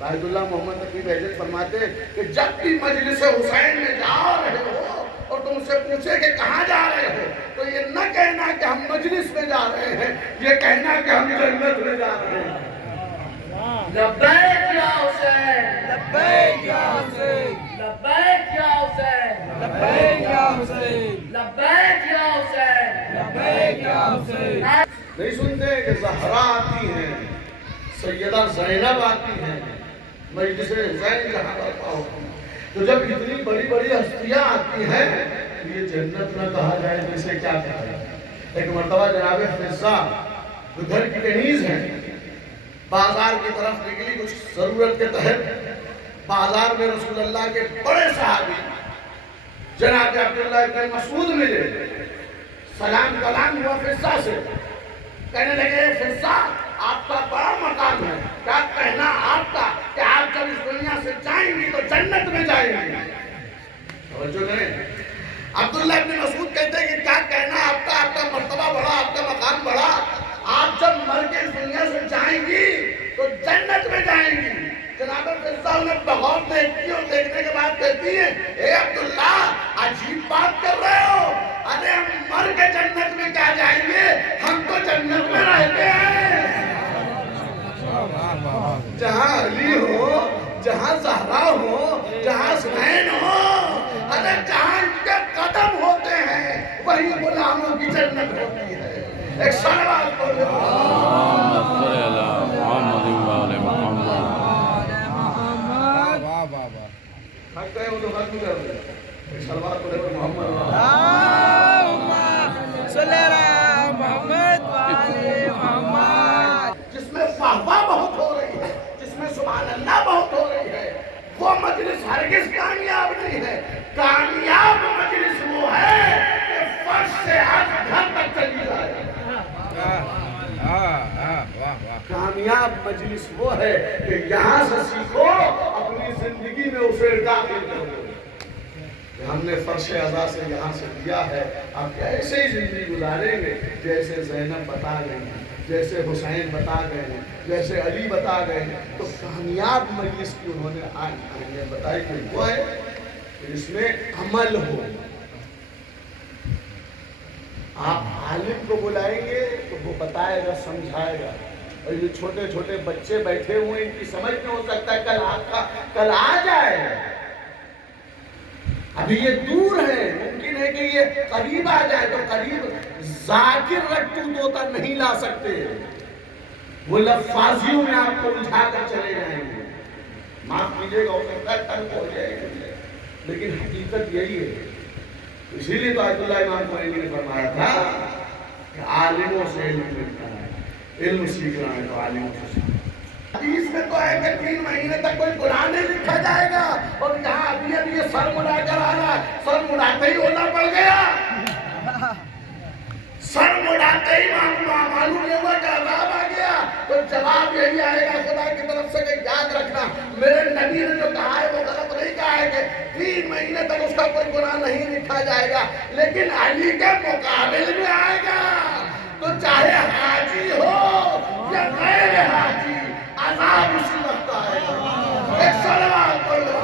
رائد اللہ محمد نقوی بہجت فرماتے کہ جب بھی مجلس حسین میں جا رہے ہو اور تم سے پوچھے کہ کہاں جا رہے ہو تو یہ نہ کہنا کہ ہم مجلس میں جا رہے ہیں، یہ کہنا کہ ہم جنت میں جا رہے ہیں۔ لبیک یا حسین، لبیک یا حسین، لبیک یا حسین، لبیک یا حسین، لبیک یا حسین، لبیک یا حسین۔ نہیں سنتے کہ زہرا آتی ہیں، سیدہ زینب آتی ہیں، مجلس حسین جہاں برپا ہوتی ہے، تو جب اتنی بڑی بڑی ہستیاں آتی ہیں تو یہ جنت نہ کہا جائے تو اسے کیا کہا جائے؟ ایک مرتبہ جناب فضہ جو گھر کی کنیز ہیں بازار کی طرف نکلی کچھ ضرورت کے تحت، بازار میں رسول اللہ کے بڑے صحابی جناب عبداللہ ابن مسعود ملے، سلام کلام ہوا فضہ سے، کہنے لگے فضہ آپ کا بڑا مقام ہے، کیا کہنا آپ کا کہ آپ جب اس دنیا سے جائیں گی تو جنت میں جائیں گی؟ توجہ کریں، عبداللہ ابن مسعود کہتے ہیں کہ کیا کہنا آپ کا مرتبہ بڑا، آپ کا مقام بڑا، آپ جب مر کے اس دنیا سے جائیں گی تو جنت میں جائیں گی۔ جناب فضہ انہیں بہت دیکھتی اور دیکھنے کے بعد کہتی ہیں اے عبداللہ عجیب بات کر رہے ہو، ارے ہم مر کے جنت میں کیا جائیں گے، ہم تو جنت میں رہتے ہیں۔ جہاں علی ہو، جہاں زہرا ہو، جہاں حسین ہو، ارے جہاں ان کے قدم ہوتے ہیں وہی غلاموں کی جنت ہوتی ہے۔ ایک صلوات پڑھ لو۔ حق کہے ہو تو حق بھی کر دے۔ ایک صلوات پڑھ لو محمد اللہم صلی علی محمد وآل محمد۔ جس میں واہ واہ بہت ہو رہی ہے، جس میں سبحان اللہ بہت ہو رہی ہے، وہ مجلس ہرگز کامیاب نہیں ہے۔ کامیاب مجلس وہ ہے کہ فرش سے ہاتھ گھر تک چلی جائے۔ کامیاب مجلس وہ ہے کہ یہاں سے سیکھو، اپنی زندگی میں اسے داخل کرو کہ ہم نے فرش عزا سے یہاں سے دیا ہے، آپ ایسے ہی زندگی گزاریں گے جیسے زینب بتا گئی ہیں، جیسے حسین بتا گئے ہیں، جیسے علی بتا گئے ہیں۔ تو کامیاب مجلس کی انہوں نے آج بتائی کہ وہ ہے کہ اس میں عمل ہو۔ آپ عالم کو بلائیں گے تو وہ بتائے گا، سمجھائے گا، اور یہ چھوٹے چھوٹے بچے بیٹھے ہوئے ان کی سمجھ میں ہو سکتا ہے کل آ جائے، ابھی یہ دور ہے، ممکن ہے کہ یہ قریب آ جائے، تو قریب ذاکر رٹو دوتا نہیں لا سکتے، وہ لفاظیوں میں آپ کو الجھا کر چلے جائیں گے۔ معاف کیجئے گا، ہو سکتا ہے تنگ ہو جائے گا، لیکن حقیقت یہی ہے۔ اسی لیے تو آیت اللہ امام خمینی نے فرمایا تھا کہ عالموں سے علم ملتا ہے، علم سیکھنا ہے تو عالموں سے سیکھنا ہے۔ حدیث میں تو ہے کہ 3 مہینے تک کوئی گناہ نہیں لکھا جائے گا، اور یہاں ابھی یہ سر مڑا کر آ رہا ہے، سر مڑاتے ہی اولا پڑ گیا، سر مڑاتے ہی معلوم یہ ہوا کہ عذاب آ گیا، تو جواب یہی آئے گا خدا کی طرف سے کہ یاد رکھنا میرے نبی نے جو کہا ہے وہ غلط نہیں کہا ہے کہ 3 مہینے تک اس کا کوئی گناہ نہیں لکھا جائے گا، لیکن علی کے مقابل میں آئے گا، تو چاہے حاجی ہو یا غیر حاجی عذاب اسی وقت آئے گا۔ ایک صلوات پڑھ لو۔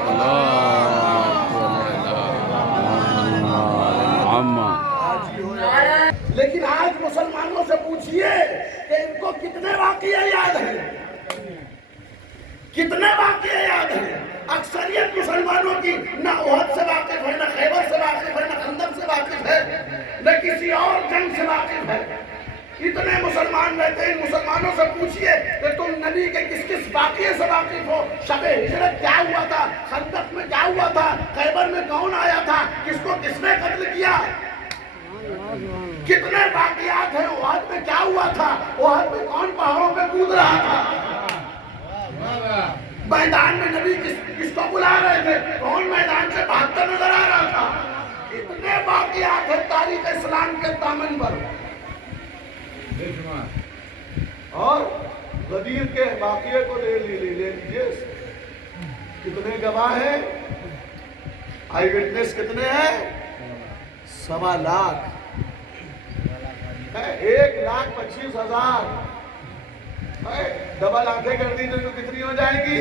لیکن آج مسلمانوں سے پوچھئے کہ ان کو کتنے واقعے یاد ہیں، کتنے واقعے یاد ہیں؟ اکثریت مسلمانوں کی نہ احد سے واقف ہے، نہ خیبر سے واقف ہے، نہ خندق سے واقف ہے، نہ کسی اور جنگ سے واقف ہے۔ اتنے مسلمان رہتے ہیں، مسلمانوں سے پوچھئے کہ تم نبی کے کس کس واقعے سے واقف ہو، شب ہجرت کیا ہوا تھا، خندق میں کیا ہوا تھا، خیبر میں کون آیا تھا، کس کو کس نے قتل کیا، کتنے واقعات ہیں، احد میں کیا ہوا تھا، احد میں کون پہاڑوں پہ کود رہا تھا، میدان میں نبی کس کو بلا رہے تھے، کون میدان سے بھاگتا نظر آ رہا تھا۔ اتنے واقعات ہیں تاریخ اسلام کے دامن پر۔ اور غدیر کے واقعے کو لے لیجیے، کتنے گواہ ہیں، آئی وٹنس کتنے ہیں، 1.25 لاکھ، 1,25,000، ڈبل آنکھیں کر دی تو کتنی ہو جائیں گی؟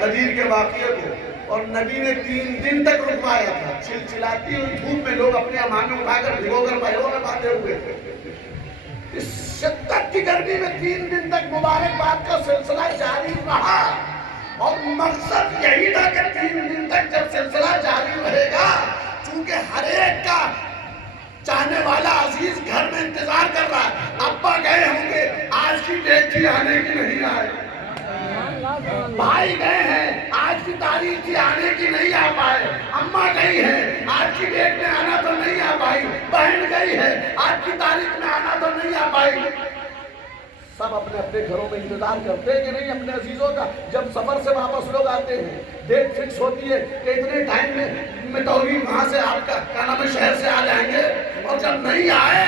غدیر کے واقعے کو، اور نبی نے 3 دن تک رکوایا تھا. چلچلاتی ہوئی دھوپ میں لوگ اپنے امامے اٹھا کر بھگو کر پہلوں میں باندھے ہوئے تھے. اس شدت کی گرمی میں 3 دن تک مبارکباد کا سلسلہ جاری رہا، اور مقصد یہی تھا کہ 3 دن تک جب سلسلہ جاری رہے گا، چونکہ ہر ایک کا چاہنے والا عزیز گھر میں انتظار کر رہا ہے. ابا گئے ہوں گے، آج کی ڈیٹ تھی آنے کی نہیں آئے. بھائی گئے ہیں، آج کی تاریخ تھی آنے کی نہیں آ پائے. اماں گئی ہے، آج کی ڈیٹ میں آنا تو نہیں آ پائی. بہن گئی ہے، آج کی تاریخ میں آنا تو نہیں آ پائی. سب اپنے اپنے گھروں میں انتظار کرتے ہیں کہ نہیں اپنے عزیزوں کا. جب سفر سے واپس لوگ آتے ہیں، ڈیٹ فکس ہوتی ہے کہ اتنے ٹائم میں متولی وہاں سے آپ کا نام شہر سے آ جائیں گے، اور جب نہیں آئے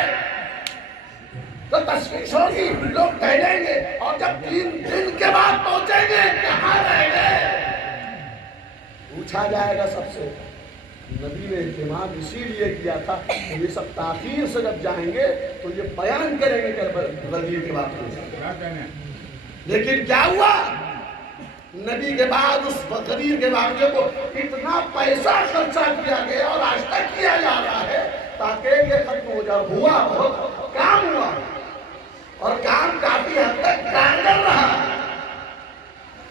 تو تشویش ہوگی، لوگ ٹہلیں گے، اور جب 3 دن کے بعد پہنچیں گے کہاں رہیں گے، پوچھا جائے گا سب سے. نبی نے اہتمام اسی لیے کیا تھا کہ یہ سب تاخیر سے جب جائیں گے تو یہ بیان کریں گے غدیر کے واقعے. لیکن کیا ہوا؟ نبی کے بعد اس غدیر کے واقعے کو اتنا پیسہ خرچہ کیا گیا اور آج تک کیا جا رہا ہے تاکہ یہ ختم ہو جائے. ہوا بہت کام ہوا، اور کام کافی حد تک کارگر رہا.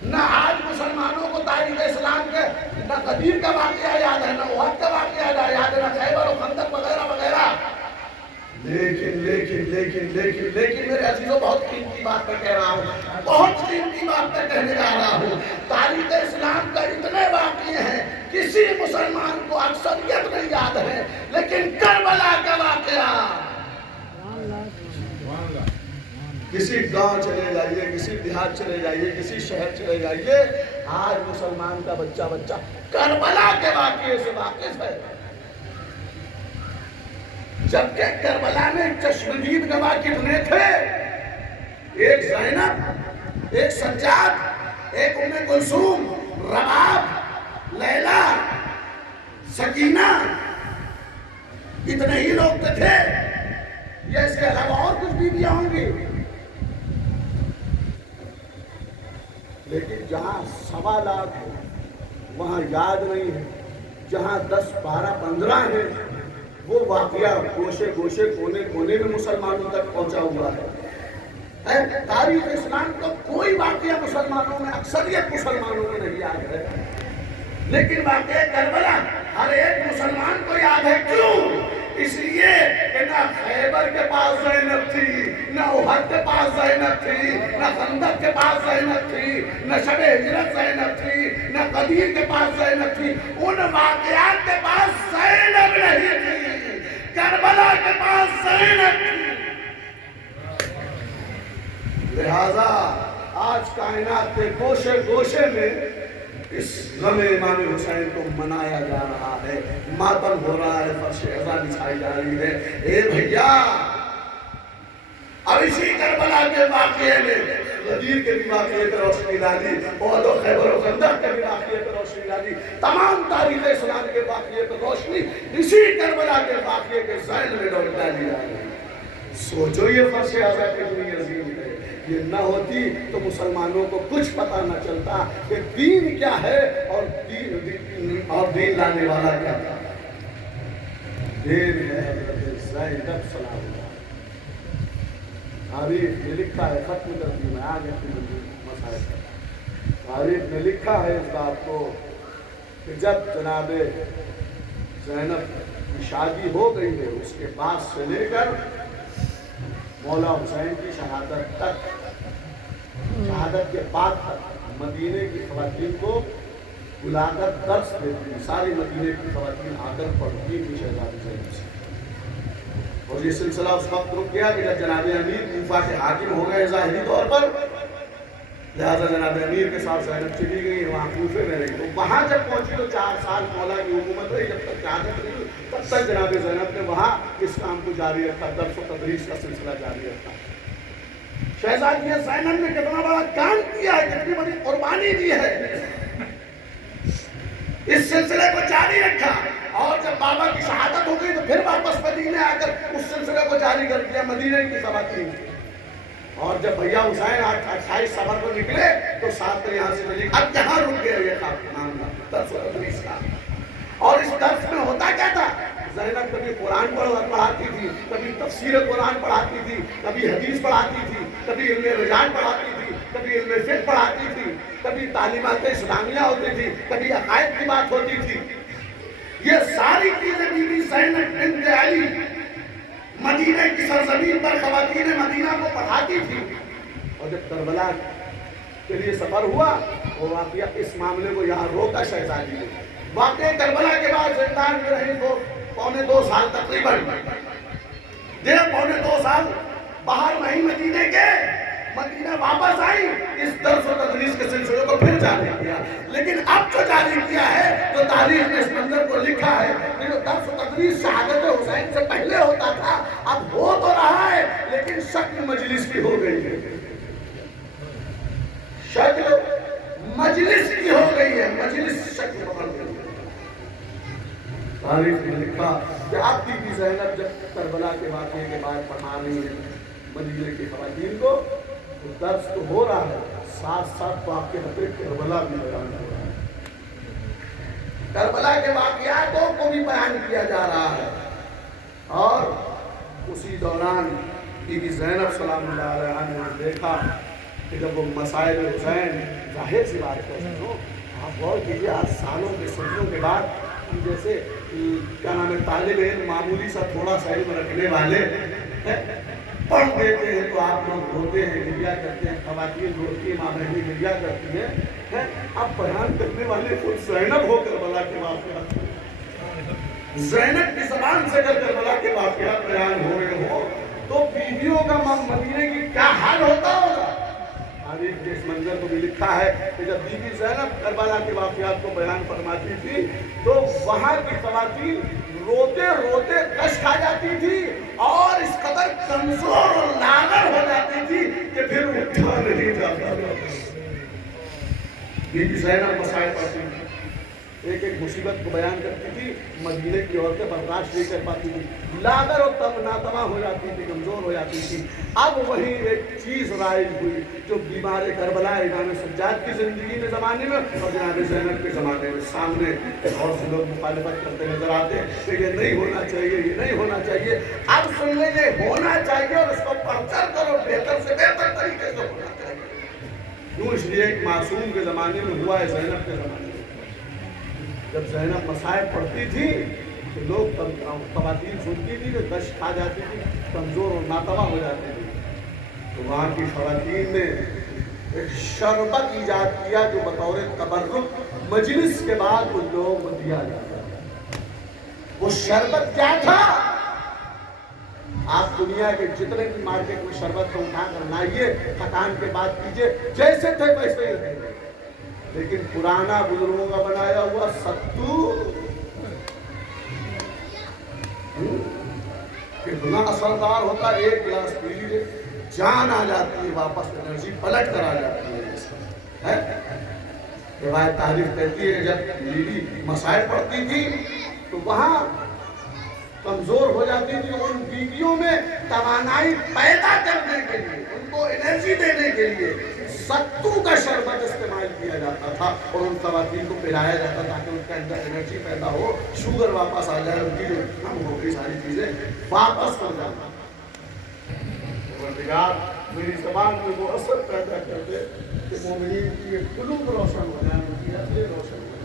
نہ آج مسلمانوں کو تاریخ اسلام کے نہ غدیر کا واقعہ یاد ہے، نہ احد کا واقعہ یاد ہے، نہ خیبر و خندق وغیرہ وغیرہ. لیکن میرے عزیزوں، بہت قیمتی بات میں کہہ رہا ہوں، بہت قیمتی بات میں کہنے جا رہا ہوں. تاریخ اسلام کا اتنے واقعے ہیں، کسی مسلمان کو اکثریت نہیں یاد ہے، لیکن کربلا کا واقعہ کسی گاؤں چلے جائیے، کسی دیہات چلے جائیے، کسی شہر چلے جائیے، آج مسلمان کا بچہ کربلا کے واقعے سے واقف ہے. جبکہ کربلا میں چشمدید گواہ کتنے تھے؟ ایک زینب، ایک سجاد، ایک ام کلثوم، رباب، لیلا، سکینہ، اتنے ہی لوگ تھے. یا اس کے علاوہ اور کچھ بیویاں ہوں گی؟ لیکن جہاں 1.25 لاکھ ہے وہاں یاد نہیں ہے. جہاں 10، 12، 15 ہے وہ واقعہ گوشے کونے میں مسلمانوں تک پہنچا ہوا ہے. تاریخ اسلام کا کوئی واقعہ مسلمانوں میں، اکثریت مسلمانوں میں نہیں یاد ہے، لیکن واقعہ کربلا ہر ایک مسلمان کو یاد ہے. کیوں؟ اس لیے کہ نہ خیبر کے پاس زینب تھی، نہ احد کے پاس زینب تھی، نہ خندق کے پاس زینب تھی، نہ شب ہجرت زینب تھی، نہ غدیر کے پاس زینب تھی. ان واقعات کے پاس زینب نہیں تھی، کربلا کے پاس زینب تھی. لہذا آج کائنات کے گوشے میں اس غم امام حسین کو منایا جا رہا ہے، ماتم ہو رہا ہے، فرش عزا بچھائی جا رہی ہے. اے بھیا، اب اسی کربلا کے واقعے میں غدیر کے بھی واقعے پر روشنی ڈالی، احد و خیبر و خندق کے بھی واقعے پر روشنی ڈالی. تمام تاریخ اسلام کے واقعے پر روشنی اسی کربلا کے واقعے کے ذہن میں ڈالی جا رہی ہے. سوچو یہ فرش عزا کتنی عظیم ہے. یہ نہ ہوتی تو مسلمانوں کو کچھ پتہ نہ چلتا کہ دین کیا ہے اور دین لانے والا کیا تھا. دین ہے حضرت زینب سلام اللہ. تاریخ نے لکھا ہے، ختم کر دی میں آگے مسائل. تاریخ نے لکھا ہے اس بات کو کہ جب جناب زینب کی شادی ہو گئی ہے، اس کے بعد سے لے کر مولا حسین کی شہادت تک، شہادت کے بعد تک مدینے کی خواتین کو بلا کر درس دیتی، ساری مدینے کی خواتین آ کر پڑھتی تھی شہزادی زینب سے. اور یہ سلسلہ اس وقت رک گیا کہ جب جناب امیر کوفہ کے حاکم ہو گئے ظاہری طور پر، لہذا جناب امیر کے ساتھ زینب چلی گئی، وہاں کوفے میں رہی. تو وہاں جب پہنچی تو 4 سال مولا کی حکومت رہی. جب تک شہادت رہی تب تک جناب زینب نے وہاں اس کام کو جاری رکھا، درس و تدریس کا سلسلہ جاری رکھا. شہزادی زینب نے کتنا بڑا کام کیا ہے، کتنی بڑی قربانی دی ہے، اس سلسلے کو جاری رکھا. اور جب بابا کی شہادت ہو گئی تو پھر واپس مدینے آ کر اس سلسلے کو جاری کر دیا. مدینے کی خواتین اور جب بھیا حسین 28 سفر کو نکلے تو ساتھ میں یہاں سے چلی اب یہاں رک گئے یہ معاملہ درس و تدریس کا. اور اس درس میں ہوتا کیا تھا؟ زینب کبھی قرآن پڑھاتی تھی، کبھی تفسیر قرآن پڑھاتی تھی، کبھی حدیث پڑھاتی تھی، کبھی علم رجال پڑھاتی تھی، کبھی علم فقہ پڑھاتی تھی، کبھی تعلیمات اسلامیہ ہوتی تھی، کبھی عقائد کی بات ہوتی تھی. یہ ساری چیزیں بی بی زینب بنت علی مدینہ کی سرزمین پر خواتین مدینہ کو پڑھاتی تھی. اور جب کربلا کے لیے سفر ہوا وہ واقعہ اس معاملے کو یہاں روکا شہزادی نے. واقعہ کربلا کے بعد زندان میں رہی تو پونے 2 سال تقریباً 1.5 سال باہر نہیں مدینے کے. مدینہ واپس آئی، اس درس و تدریس کے سلسلے کو پھر جاری کیا. لیکن اب جو جاری کیا ہے، جو تاریخ نے اس منظر کو لکھا ہے کہ جو درس و تدریس شہادت حسین سے پہلے ہوتا تھا اب ہو تو رہا ہے لیکن شکل مجلس کی ہو گئی ہے. شکل مجلس کی ہو گئی ہے، مجلس شکل پکڑ گئی ہے. تاریخ نے لکھا کہ اب بی بی زینب جب کربلا کے واقعے کے بعد پڑھا رہی ہے مدینے کی خواتین کو، تو درس تو ہو رہا ہے، ساتھ ساتھ واقعہ کربلا بھی بیان ہو رہا ہے. کربلا کے واقعاتوں کو بھی بیان کیا جا رہا ہے. اور اسی دوران بی بی زینب سلام اللہ علیہا نے دیکھا کہ جب وہ مسائل حسین، ظاہر سی بات ہے سنو، آپ غور کیجیے آج سالوں کے صدیوں کے بعد جیسے کیا نام ہے طالب علم معمولی سا تھوڑا سا علم رکھنے والے پڑھ دیتے ہیں تو آپ لوگ روتے ہیں، گریا کرتے ہیں، خواتین روتی ہیں، ماں بہنیں گریا کرتی ہیں. اب بیان کرنے والے خود زینب ہو کربلا کے واقعات، زینب کی زبان سے اگر کربلا کے واقعات بیان ہو رہے ہو تو بیویوں کا مدینے کی کیا حال ہوتا ہوگا. تاریخ کے اس منظر کو بھی لکھا ہے کہ جب بی بی زینب کربلا کے واقعات کو بیان فرماتی تھی تو وہاں کی خواتین روتے روتے کش کھا جاتی تھی اور اس قدر کمزور اور لاغر ہو جاتی تھی کہ پھر اٹھا نہیں جاتا. بی بی زینب مسائل پڑھتی تھی، ایک ایک مصیبت کو بیان کرتی تھی، مدینے کی عورتیں برداشت نہیں کر پاتی تھی، لاغر اور ناتواں ہو جاتی تھی، کمزور ہو جاتی تھی. اب وہی ایک چیز رائج ہوئی جو بیمار کربلا امام سجاد کی زندگی کے زمانے میں اور جناب زینب کے زمانے میں سامنے اور سے لوگ مخالفت کرتے نظر آتے کہ یہ نہیں ہونا چاہیے، یہ نہیں ہونا چاہیے. اب سن لیں یہ ہونا چاہیے اور اس کو پرچر کرو، بہتر سے بہتر طریقے سے ہونا چاہیے. کیوں؟ اس لیے ایک معصوم کے زمانے میں ہوا ہے، زینب کے زمانے میں. جب زینب مسائل پڑھتی تھی تو لوگ خواتین سنتی تھی کہ دش کھا جاتی تھی، کمزور اور ناتواں ہو جاتی تھی. تو وہاں کی خواتین نے ایک شربت ایجاد کیا جو بطور تبرک مجلس کے بعد ان لوگوں کو دیا جاتا. وہ شربت کیا تھا؟ آپ دنیا کے جتنے بھی مارکیٹ میں شربت کو اٹھا کر لائیے، تھکان کے بعد پیجیے، جیسے تھے ویسے ہی رہیں گے. لیکن پرانا بزرگوں کا بنایا ہوا ستو کتنا اثردار ہوتا ہے. ایک گلاس پی لیجیے، جان آ جاتی ہے، واپس انرجی پلٹ کر آ جاتی ہے. روایت تاریخ کہتی ہے کہ جب بیوی مسائل پڑھتی تھی تو وہاں کمزور ہو جاتی تھی. ان بیویوں میں توانائی پیدا کرنے کے لیے، ان کو انرجی دینے کے لیے ستو کا شربت استعمال کیا جاتا تھا اور ان خواتین کو پلایا جاتا تاکہ ان کے اندر انرجی پیدا ہو، شوگر واپس آ جائے، ان کی جو کم ہو گئی ساری چیزیں واپس ہو جاتا. پروردگار میری زبان میں وہ اثر پیدا کر دے کہ مومنین کی قلوب روشن ہو جائے، ان کی عقلیں روشن ہو جائے.